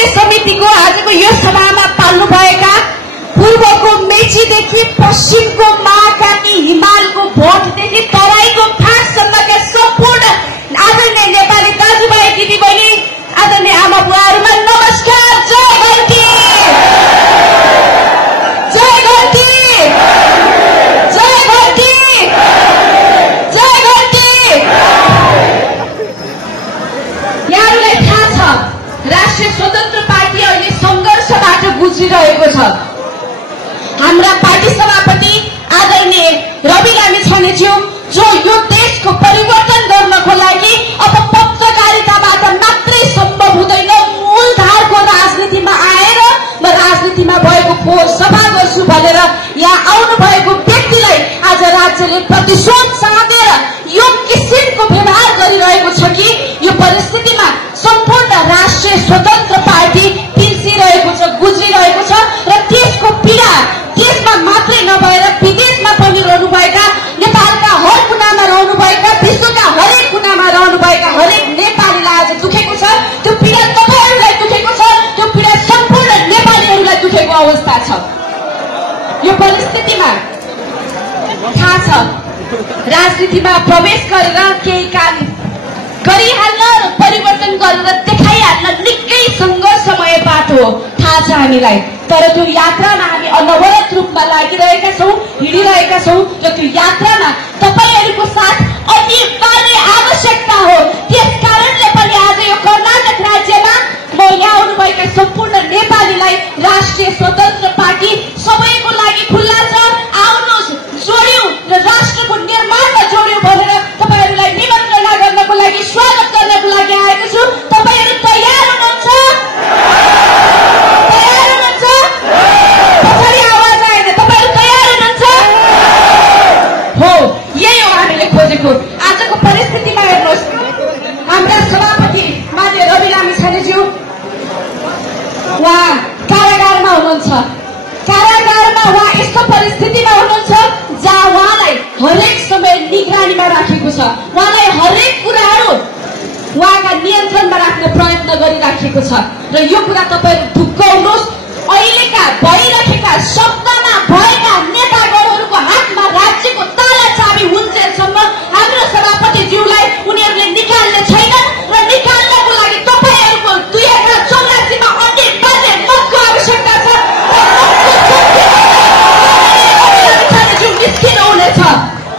राज्य समितिको आजको यो सभामा पाल्नुभएका पूर्वको मेचीदेखि पश्चिमको महाकाली हिमालको भोटदेखि तराईको फाँससम्मका सम्पूर्ण आदरणीय नेपाली दाजुभाइ दिदीबहिनी आदरणीय आमा बुवाहरूमा नमस्कार। जय घन्टी, जय घन्टी, जय घन्टी, जय घन्टी। यहाँहरूलाई थाहा छ राष्ट्रिय स्वतन्त्र पार्टी अहिले संघर्षबाट गुज्रिरहेको छ। हाम्रा पार्टी सभापति आदरणीय रवि लामिछानेज्यू जो यो देशको परिवर्तन गर्नको लागि अब पत्रकारिताबाट मात्रै सम्भव हुँदैन, मूलधारको राजनीतिमा आएर म राजनीतिमा भएको फोहोर सफा गर्छु भनेर यहाँ आउनु भएको व्यक्तिलाई आज राज्यले प्रतिशोध चाहेर यो किसिमको व्यवहार गरिरहेको छ कि यो परिस्थितिमा सम्पूर्ण राष्ट्रिय स्वतन्त्र पार्टी पिल्सिरहेको छ, गुज्रिरहेको छ र त्यसको पीडा देशमा मात्रै नभएर विदेशमा पनि रहनुभएका नेपालका हर कुनामा रहनुभएका विश्वका हरेक कुनामा रहनुभएका हरेक नेपालीलाई आज दुखेको छ। त्यो पीडा तपाईहरूलाई दुखेको छ, त्यो पीडा सम्पूर्ण नेपालीहरूलाई दुखेको अवस्था छ। यो परिस्थितिमा थाहा छ राजनीतिमा प्रवेश गरेर केही काम गरिहाल्न र परिवर्तन गरेर देखाइहाल्न निकै सङ्घर्षमय बाटो हो, थाहा छ हामीलाई। तर त्यो यात्रामा हामी अनवरत रूपमा लागिरहेका छौँ, हिँडिरहेका छौँ र त्यो यात्रामा तपाईहरूको साथ अनिवार्य आवश्यकता हो। त्यस कारणले पनि आज यो कर्नाटक राज्यमा म यहाँ आउनुभएका सम्पूर्ण नेपालीलाई राष्ट्रिय स्वतन्त्र पार्टी सबैको लागि खुल्ला छ। आउनुहोस्, जोड्यौँ र राष्ट्रको निर्माणमा जोड्यौँ भनेर तपाईहरूलाई निमन्त्रणा गर्नको लागि, स्वागत गर्नको लागि आएको छु। तपाईहरू तयार हुनुहुन्छ? तयार हुनुहुन्छ? पछाडि आवाज आएन। तपाईहरू तयार हुनुहुन्छ? हो, यही हो हामीले खोजेको। आजको परिस्थितिमा हेर्नुहोस्, हाम्रा सभापति मान्य रवि लामिछानेज्यू उहाँ कारागारमा हुनुहुन्छ। कारागारमा उहाँ यस्तो परिस्थितिमा हुनुहुन्छ जहाँ उहाँलाई हरेक समय निगरानीमा राखेको छ। उहाँलाई हरेक कुराहरू उहाँका नियन्त्रणमा राख्ने प्रयत्न गरिराखेको छ र यो कुरा तपाईहरू ढुक्काउनुहोस्। अहिलेका भइरहेका शब्दमा भएका नेतागणहरूको हातमा राज्यको ताला चाबी हुन्जेलसम्म हाम्रो सभापतिज्यूलाई उनीहरूले निकाल्ने छैनन् र निकाल्नको लागि तपाईहरूको 2084 मा अनिवार्य मतको आवश्यकता छ। निस्किनु हुनेछ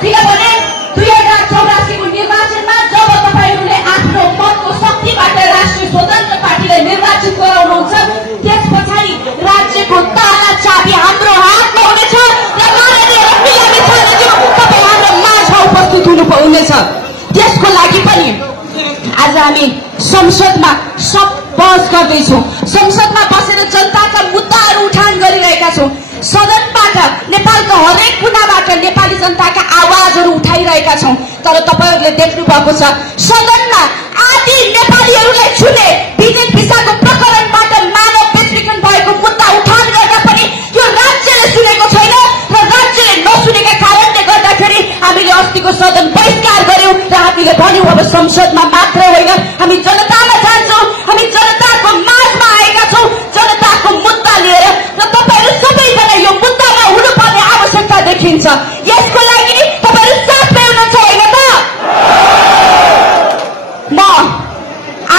किनभने 2084 को निर्वाचनमा जब तपाईहरूले आफ्नो मतको शक्तिबाट राष्ट्रिय स्वतन्त्र पार्टीलाई निर्वाचित गराउनुहुन्छ त्यस पछाडि राज्यको ताला चाबी हाम्रो हातमा हुनेछ र माननीय रवि लामिछानेज्यू तपाईँ हाम्रो माझमा उपस्थित हुनुहुनेछ। त्यसको लागि पनि आज हामी संसदमा बहस गर्दैछौँ। संसदमा बसेर जनताका मुद्दाहरू उठान गरिरहेका छौँ। सदनबाट नेपालको हरेक कुनाबाट नेपाली जनताका आवाजहरू उठाइरहेका छौँ। तर तपाईहरूले देख्नु भएको छ सदनमा आदि नेपालीहरूलाई छुने विदेश भिसाको प्रकरणबाट मानव बेचबिखन भएको मुद्दा उठान गर्दा पनि यो राज्यले सुनेको छैन र राज्यले नसुनेका कारणले गर्दाखेरि हामीले अस्तिको सदन बहिष्कार गर्यौं र हामीले भन्यौं अब संसदमा मात्र होइन हामी जनतामा जान्छौँ, हामी जनताको माझमा आएका छौँ जनताको मुद्दा लिएर र तपाईहरू सबैजना यो मुद्दामा हुनुपर्ने आवश्यकता देखिन्छ। यसको लागि तपाईहरू साथमा हुनुहुन्छ होइन त? म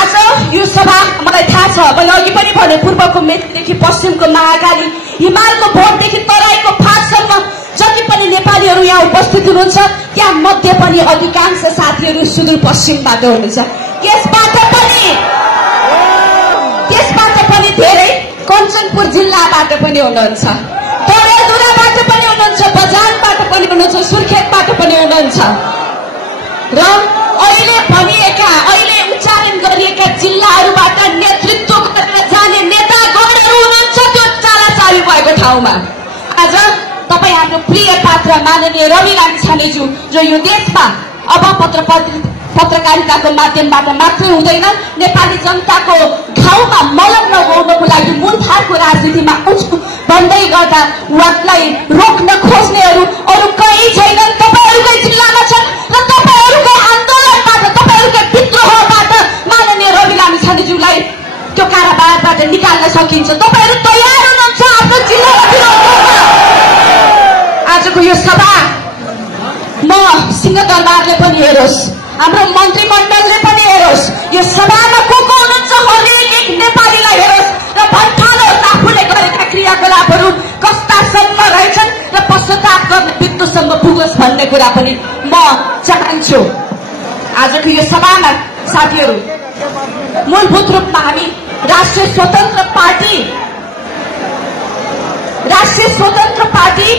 आज यो सभा मलाई थाहा छ, मैले अघि पनि भने पूर्वको मेचीदेखि पश्चिमको महाकाली हिमालको भोटदेखि तराईको फाँससम्म जति पनि नेपालीहरू यहाँ उपस्थित हुनुहुन्छ त्यहाँ मध्ये पनि अधिकांश साथीहरू सुदूरपश्चिमबाट हुनुहुन्छ। त्यसबाट पनि धेरै कञ्चनपुर जिल्लाबाट पनि हुनुहुन्छ, डडेलधुराबाट पनि हुनुहुन्छ, बजारबाट पनि हुनुहुन्छ, सुर्खेतबाट पनि हुनुहुन्छ र अहिले उच्चारण गरिएका जिल्लाहरूबाट नेतृत्व गरेर जाने नेतागणहरू हुनुहुन्छ त्यो चालाचाली भएको ठाउँमा। आज तपाईँ हाम्रो प्रिय पात्र माननीय रवि लामिछानेज्यू जो यो देशमा अब पत्रकारिताको माध्यमबाट मात्रै हुँदैन नेपाली जनताको घाउमा मलम लगाउनको लागि मूलधारको राजनीतिमा भन्दै गर्दा उहाँलाई रोक्न खोज्नेहरू अरू कहीँ छैनन्, तपाईहरूकै जिल्लामा छन् र तपाईहरूकै आन्दोलनबाट, तपाईहरूकै विद्रोहबाट माननीय रवि लामिछानेज्यूलाई त्यो कारागारबाट सकिन्छ। तपाईहरु तयार हुनुहुन्छ आफ्नो जिल्लामा चुनाव लड्न? आजको यो सभा म सिंहदरबारले पनि हेरोस्, हाम्रो मन्त्रीमण्डलले पनि हेरोस्, यो सभामा को हुनुहुन्छ हरेक एक नेपालीलाई हेरोस् र भन्ठालोस् आफूले गरेका क्रियाकलापहरू कस्तासम्म रहेछन् र पश्चाताप गर्ने बिन्दुसम्म पुगोस् भन्ने कुरा पनि म चाहन्छु। आजको यो सभामा साथीहरू, मूलभूत रूपमा हामी राष्ट्रिय स्वतन्त्र पार्टी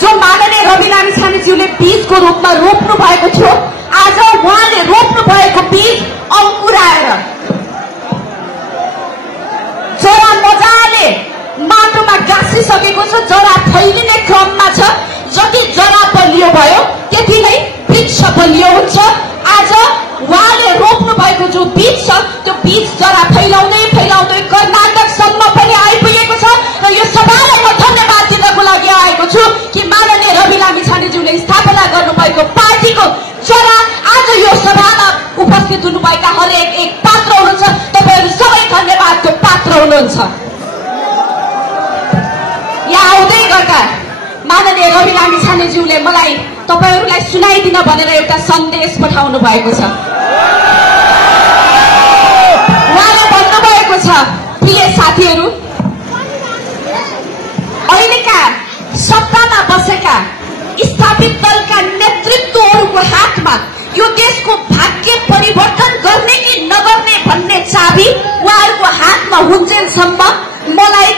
जो माननीय रवि लामिछानेज्यूले बीजको रूपमा रोप्नु भएको थियो, आज उहाँले रोप्नु भएको बीज अंकुराएर जरा मजाले माटोमा गाँसिसकेको छ, जरा फैलिने क्रममा छ। जति जरा बलियो भयो त्यति नै वृक्ष बलियो हुन्छ। आज उहाँले रोप्नु भएको जो बीज छ त्यो बीज जरा फैलाउँदै कर्नाटकसम्म पनि आइपुगेको छ र यो सभालाई म धन्यवाद दिनको लागि आएको छु कि माननीय रवि लामिछानेज्यूले स्थापना गर्नुभएको पार्टीको जरा आज यो सभामा उपस्थित हुनुभएका हरेक एक पात्र हुनुहुन्छ। तपाईहरु सबै धन्यवादको पात्र हुनुहुन्छ। यहाँ आउँदै गर्दा माननीय रवि लामिछानेज्यूले मलाई तपाईहरुलाई सुनाइदिन भनेर एउटा सन्देश पठाउनु भएको छ। उहाँले भन्नुभएको छ, प्रिय साथीहरू, अहिलेका सत्तामा बसेका स्थापित दलका नेतृत्वहरूको हातमा यो देशको भाग्य परिवर्तन गर्ने कि नगर्ने भन्ने चाबी उहाँहरूको हातमा हुन्जेलसम्म मलाई